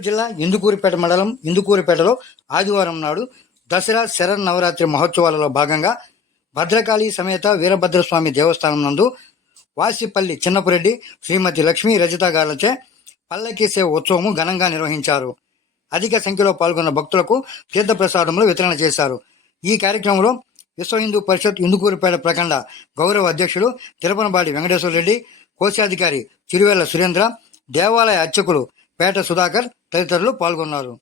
గుంటూరు జిల్లా ఇందుకూరుపేట మండలం ఇందుకూరుపేటలో ఆదివారం నాడు దసరా శరన్నవరాత్రి మహోత్సవాలలో భాగంగా భద్రకాళి సమేత వీరభద్రస్వామి దేవస్థానం నందు వాసిపల్లి చిన్నపురెడ్డి శ్రీమతి లక్ష్మీ రజిత గారులచే పల్లకి సేవ ఉత్సవము ఘనంగా నిర్వహించారు. అధిక సంఖ్యలో పాల్గొన్న భక్తులకు తీర్థప్రసాదములు వితరణ చేశారు. ఈ కార్యక్రమంలో విశ్వ హిందూ పరిషత్ ఇందుకూరుపేట ప్రఖండ గౌరవ అధ్యక్షుడు తిరుపనబాడి వెంకటేశ్వర రెడ్డి, కోశాధికారి చిరువేళ్ల సురేంద్ర, దేవాలయ అర్చకులు పేట సుధాకర్ తదితరులు పాల్గొన్నారు.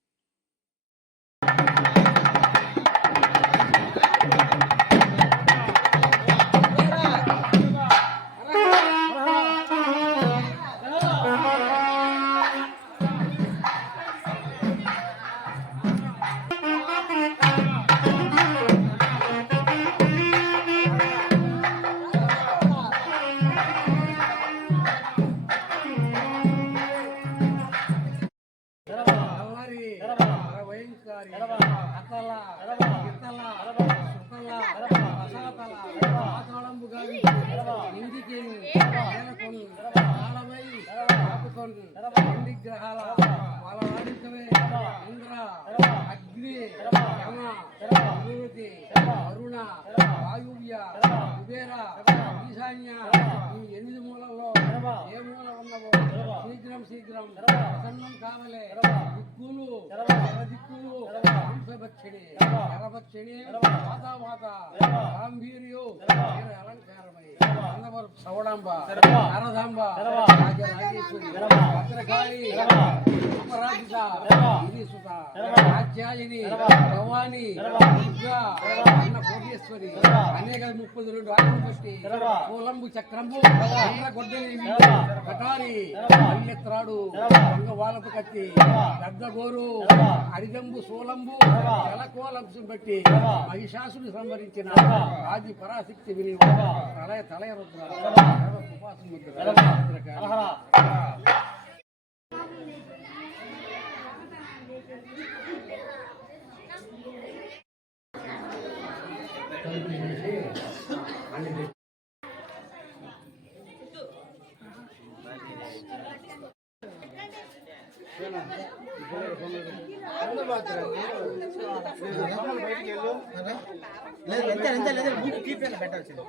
గ్రహాల వాళ్ళ ఇంద్ర అగ్ని అభివృద్ధి అరుణ వాయువ్య కుబేర ఈశాన్య ఈ 8 మూలల్లో ఏ మూల ఉన్నవో శీఘ్రం ప్రసన్నం కావలే. దిక్కులు దిక్కులు హంసభక్షిణి ఎరభక్షిణి వాత గాంభీర్యు అలంకారమై అందవరు సవడాంబ శారదాంబ రాజరాజేశ్వరి భద్రకాళి అపరాజిత సుత కాత్యాయని భవాని దుర్గా అన్న కోటేశ్వరి అనేక 32 ఆయుధం బట్టి పూలంబు చక్రంబు గొడ్డలి కటారి అల్లెత్రాడు వాళ్ళకు కత్తి పెద్దగోరు అరిజంబు సోలంబు జలకోలంశం బట్టి మహిషాసుని సంహరించిన ఆది పరాశక్తి విని తలయ రుద్ర ఉపాసం లేదు ఎంత లేదు పెట్టాల్సింది.